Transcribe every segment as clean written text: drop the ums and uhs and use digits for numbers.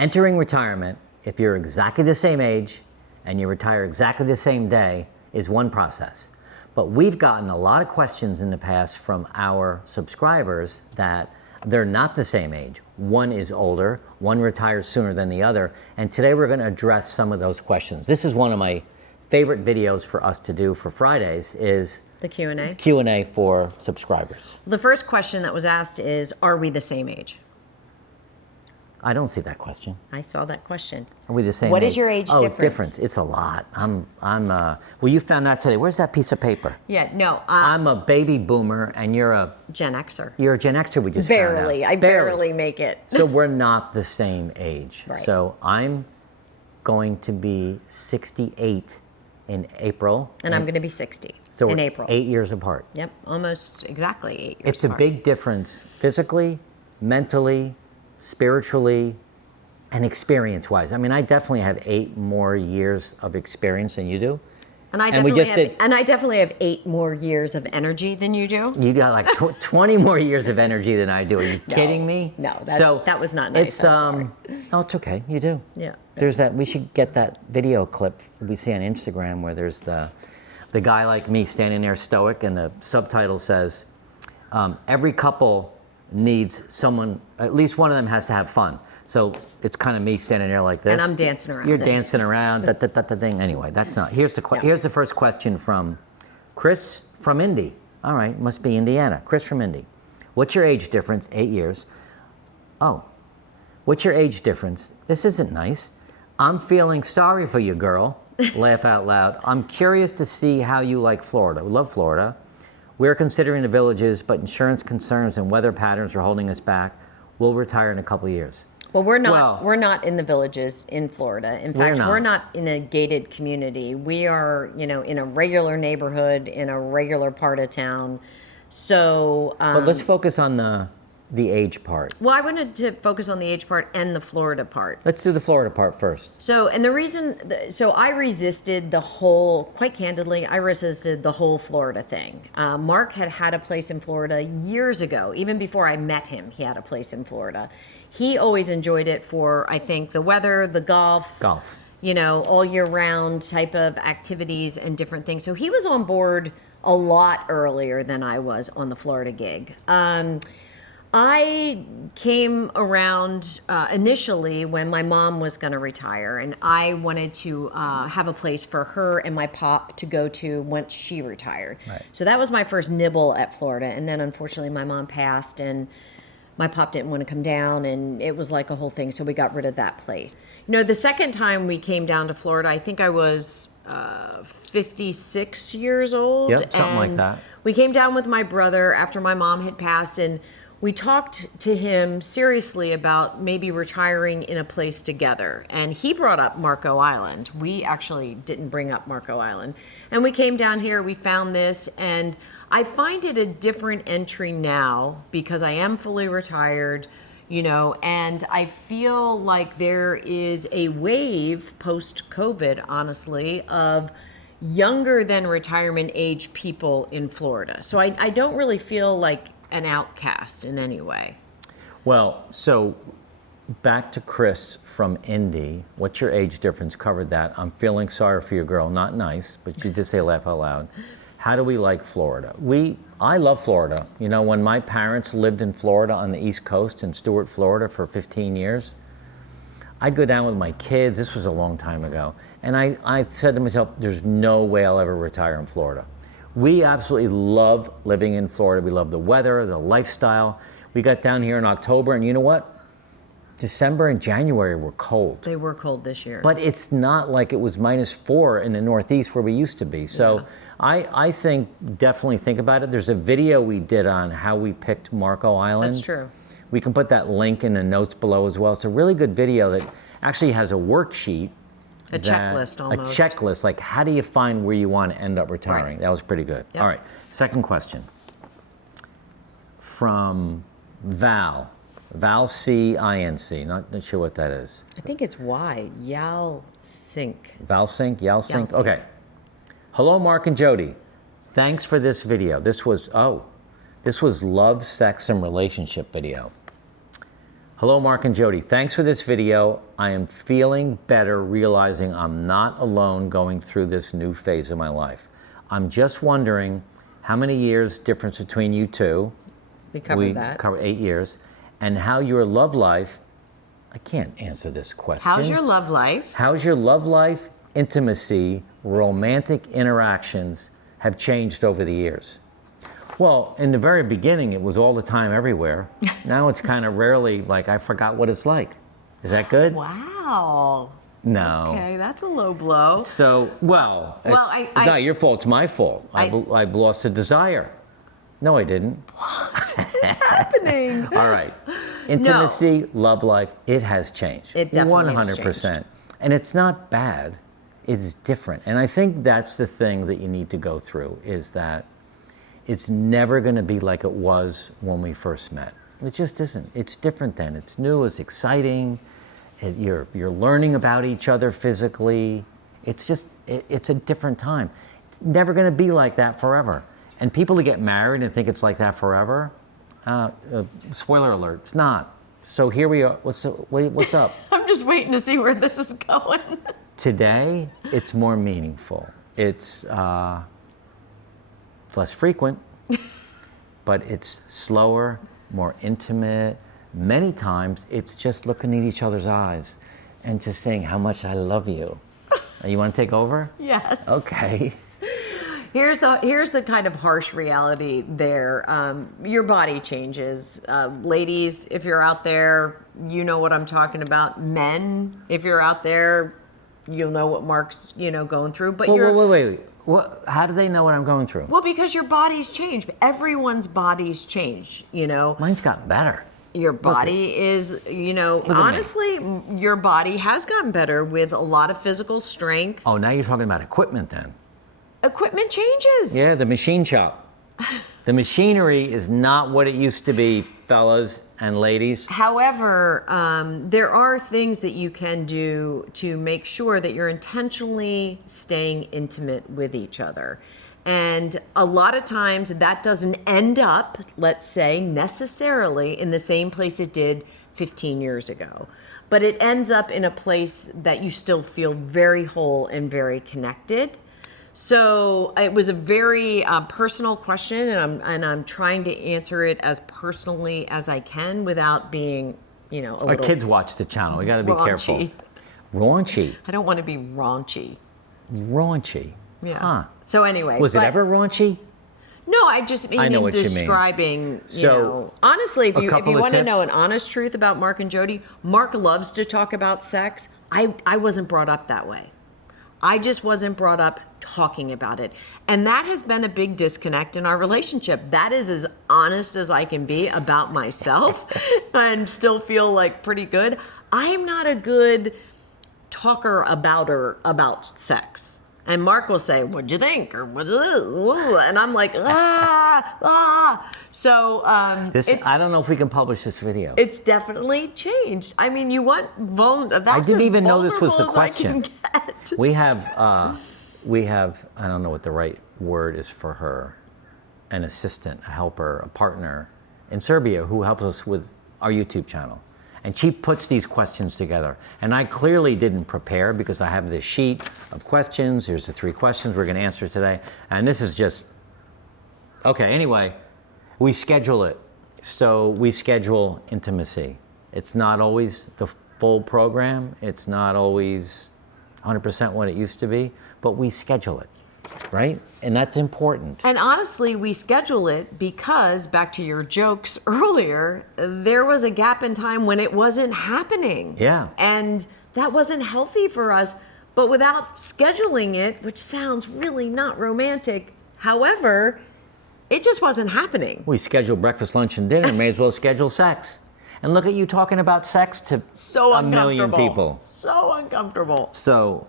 Entering retirement, if you're exactly the same age and you retire exactly the same day, is one process. But we've gotten a lot of questions in the past from our subscribers that they're not the same age. One is older, one retires sooner than the other, and today we're going to address some of those questions. This is one of my favorite videos for us to do for Fridays, is the Q&A? Q&A for subscribers. The first question that was asked is, are we the same age? I don't see that question. I saw that question. Are we the same What age? is your age difference? Difference. It's a lot. Well, you found out today. Where's that piece of paper? Yeah, no. I'm a baby boomer and you're a Gen Xer. You're a Gen Xer, we just found out. Barely. I barely make it. So we're not the same age. Right. So I'm going to be 68 in April. And I'm going to be 60 so in we're April. 8 years apart. Yep, almost exactly 8 years It's a apart. big difference physically, mentally, spiritually, and experience-wise. I mean, I definitely have 8 more years of experience than you do. And I definitely have 8 more years of energy than you do. You got like 20 more years of energy than I do. Are you kidding me? No, that was not nice. I'm sorry. Oh, it's okay. You do. Yeah. There's that. We should get that video clip we see on Instagram where there's the guy like me standing there stoic, and the subtitle says, "Every couple needs someone. At least one of them has to have fun." So it's kind of me standing there like this. And I'm dancing around. You're dancing around. that thing. Anyway, that's not. Here's the first question from Chris from Indy. All right, must be Indiana. Chris from Indy. What's your age difference? 8 years. Oh, what's your age difference? This isn't nice. I'm feeling sorry for you, girl. Laugh out loud. I'm curious to see how you like Florida. We love Florida. We're considering the villages, but insurance concerns and weather patterns are holding us back. We'll retire in a couple years. Well, we're not in the villages in Florida. In fact, we're not in a gated community. We are, in a regular neighborhood in a regular part of town. So, but let's focus on the age part. Well, I wanted to focus on the age part and the Florida part. Let's do the Florida part first. So, and the reason, I resisted quite candidly, I resisted the whole Florida thing. Mark had a place in Florida years ago. Even before I met him, he had a place in Florida. He always enjoyed it for, I think, the weather, the golf, all year round type of activities and different things. So he was on board a lot earlier than I was on the Florida gig. I came around initially when my mom was going to retire, and I wanted to have a place for her and my pop to go to once she retired. Right. So that was my first nibble at Florida, and then unfortunately my mom passed, and my pop didn't want to come down, and it was like a whole thing, so we got rid of that place. The second time we came down to Florida, I think I was 56 years old. Yep, something like that. We came down with my brother after my mom had passed, and we talked to him seriously about maybe retiring in a place together. And he brought up Marco Island. We actually didn't bring up Marco Island. And we came down here, we found this, and I find it a different entry now because I am fully retired, and I feel like there is a wave post-COVID, honestly, of younger than retirement age people in Florida. So I don't really feel like an outcast in any way. Well, so back to Chris from Indy. What's your age difference? Covered that. I'm feeling sorry for your girl. Not nice, but you did say laugh out loud. How do we like Florida? I love Florida. When my parents lived in Florida on the East Coast in Stuart, Florida for 15 years, I'd go down with my kids. This was a long time ago. And I said to myself, there's no way I'll ever retire in Florida. We absolutely love living in Florida. We love the weather, the lifestyle. We got down here in October, and you know what? December and January were cold. They were cold this year. But it's not like it was -4 in the Northeast where we used to be. So I think, definitely think about it. There's a video we did on how we picked Marco Island. That's true. We can put that link in the notes below as well. It's a really good video that actually has a worksheet. A checklist almost. A checklist, like how do you find where you want to end up retiring? Right. That was pretty good. Yep. All right, second question. From Val. Val C-I-N-C, not sure what that is. I think it's Y, Yal Sink. Valsink, Yalsink? Yalsink. Okay. Hello, Mark and Jody. Thanks for this video. This was love, sex, and relationship video. Hello, Mark and Jody. Thanks for this video. I am feeling better realizing I'm not alone going through this new phase of my life. I'm just wondering how many years difference between you two. We covered that. We covered 8 years. And how your love life, I can't answer this question. How's your love life? How's your love life, intimacy, romantic interactions have changed over the years? Well, in the very beginning, it was all the time, everywhere. Now it's kind of rarely, like, I forgot what it's like. Is that good? Wow. No. Okay, that's a low blow. So, well, it's I not your fault, it's my fault. I've lost a desire. No, I didn't. What's happening? All right. Intimacy, love life, it has changed. It definitely has 100%. changed. And it's not bad, it's different. And I think that's the thing that you need to go through, is that it's never going to be like it was when we first met. It just isn't. It's different then. It's new, it's exciting. You're learning about each other physically. It's just, it's a different time. It's never going to be like that forever. And people who get married and think it's like that forever, spoiler alert, it's not. So here we are. What's up? I'm just waiting to see where this is going. Today, it's more meaningful. It's less frequent, but it's slower, more intimate. Many times, it's just looking at each other's eyes and just saying how much I love you. You want to take over? Yes. Okay. Here's the kind of harsh reality there. Your body changes. Ladies, if you're out there, you know what I'm talking about. Men, if you're out there, you'll know what Mark's, going through. But wait. How do they know what I'm going through? Well, because your body's changed. Everyone's body's changed, Mine's gotten better. Your body is, honestly, your body has gotten better with a lot of physical strength. Oh, now you're talking about equipment then. Equipment changes. Yeah, the machine shop. The machinery is not what it used to be, fellas and ladies. However, there are things that you can do to make sure that you're intentionally staying intimate with each other. And a lot of times that doesn't end up, let's say, necessarily in the same place it did 15 years ago. But it ends up in a place that you still feel very whole and very connected. So it was a very personal question, and I'm trying to answer it as personally as I can without being, Our kids watch the channel. We got to be careful. Raunchy. I don't want to be raunchy. Raunchy. Yeah. Huh. So anyway. Was it ever raunchy? No, I just mean in describing, honestly, if you want to know an honest truth about Mark and Jody, Mark loves to talk about sex. I wasn't brought up that way. I just wasn't brought up talking about it. And that has been a big disconnect in our relationship. That is as honest as I can be about myself and still feel like pretty good. I am not a good talker about sex. And Mark will say, "What'd you think?" Or "What's this?" And I'm like, So I don't know if we can publish this video. It's definitely changed. I mean, you want I didn't even know this was the question. We have, I don't know what the right word is for her, an assistant, a helper, a partner in Serbia who helps us with our YouTube channel. And she puts these questions together. And I clearly didn't prepare because I have this sheet of questions. Here's the 3 questions we're going to answer today. And this is just, okay, anyway, we schedule it. So we schedule intimacy. It's not always the full program. It's not always 100% what it used to be, but we schedule it, right? And that's important. And honestly, we schedule it because, back to your jokes earlier, there was a gap in time when it wasn't happening. Yeah. And that wasn't healthy for us. But without scheduling it, which sounds really not romantic, however, it just wasn't happening. We schedule breakfast, lunch, and dinner. May as well schedule sex. And look at you talking about sex to a million people. So uncomfortable. So,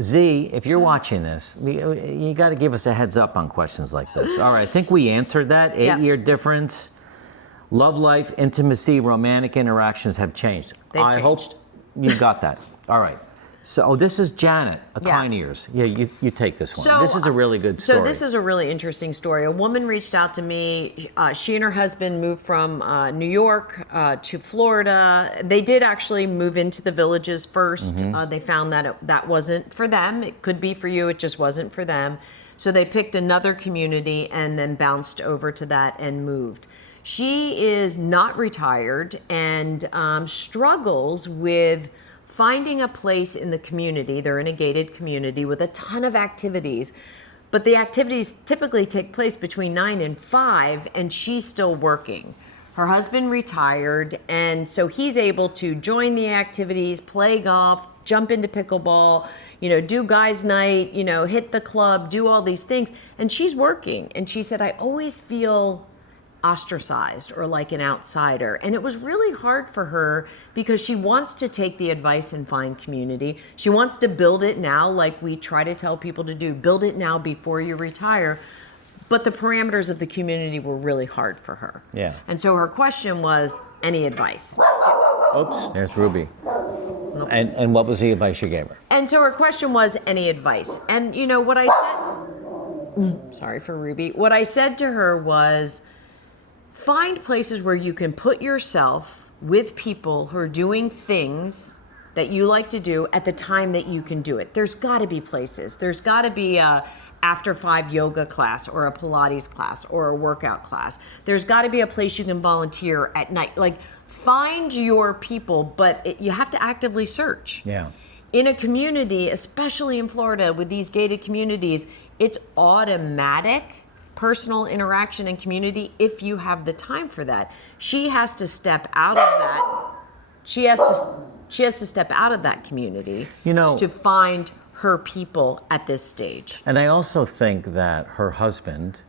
Z, if you're watching this, you got to give us a heads up on questions like this. All right, I think we answered that. 8-year difference. Love life, intimacy, romantic interactions have changed. They've changed. I hope you got that. All right. So this is Janet, a Yeah. client of yours. Yeah, you take this one. So, this is a really good story. So this is a really interesting story. A woman reached out to me. She and her husband moved from New York to Florida. They did actually move into the villages first. They found that that wasn't for them. It could be for you. It just wasn't for them. So they picked another community and then bounced over to that and moved. She is not retired and struggles with finding a place in the community. They're in a gated community with a ton of activities, but the activities typically take place between 9 and 5, and she's still working. Her husband retired, and so he's able to join the activities, play golf, jump into pickleball, do guys' night, hit the club, do all these things. And she's working. And she said, I always feel ostracized or like an outsider. And it was really hard for her because she wants to take the advice and find community. She wants to build it now, like we try to tell people to do. Build it now before you retire. But the parameters of the community were really hard for her. Yeah. And so her question was, any advice? Oops, there's Ruby. And what was the advice you gave her? And so her question was, any advice? And what I said, sorry for Ruby. What I said to her was, find places where you can put yourself with people who are doing things that you like to do at the time that you can do it. There's got to be places. There's got to be a after 5 yoga class or a Pilates class or a workout class. There's got to be a place you can volunteer at night. Like, find your people, but you have to actively search. Yeah. In a community, especially in Florida with these gated communities, it's automatic personal interaction and community if you have the time for that. She has to step out of that. She has to step out of that community to find her people at this stage. And I also think that her husband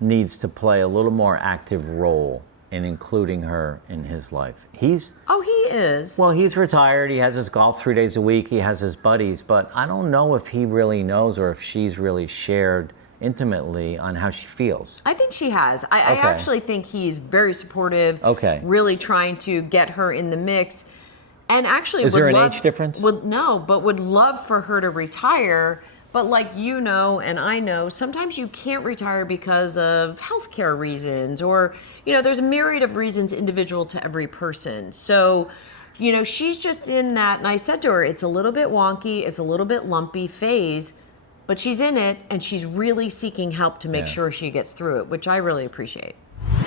needs to play a little more active role in including her in his life. He is. Well, he's retired. He has his golf 3 days a week. He has his buddies, but I don't know if he really knows or if she's really shared intimately on how she feels. I think she has. I actually think he's very supportive. Okay. Really trying to get her in the mix. And actually, is there an age difference? No, but would love for her to retire. But like and I know, sometimes you can't retire because of healthcare reasons or, there's a myriad of reasons individual to every person. So, she's just in that. And I said to her, it's a little bit wonky, it's a little bit lumpy phase, but she's in it and she's really seeking help to make sure she gets through it, which I really appreciate.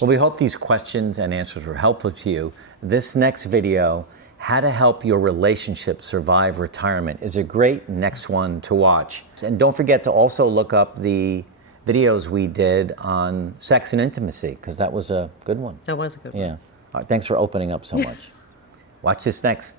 Well, we hope these questions and answers were helpful to you. This next video, how to help your relationship survive retirement, is a great next one to watch. And don't forget to also look up the videos we did on sex and intimacy, because that was a good one. That was a good one. Yeah. All right, thanks for opening up so much. Watch this next.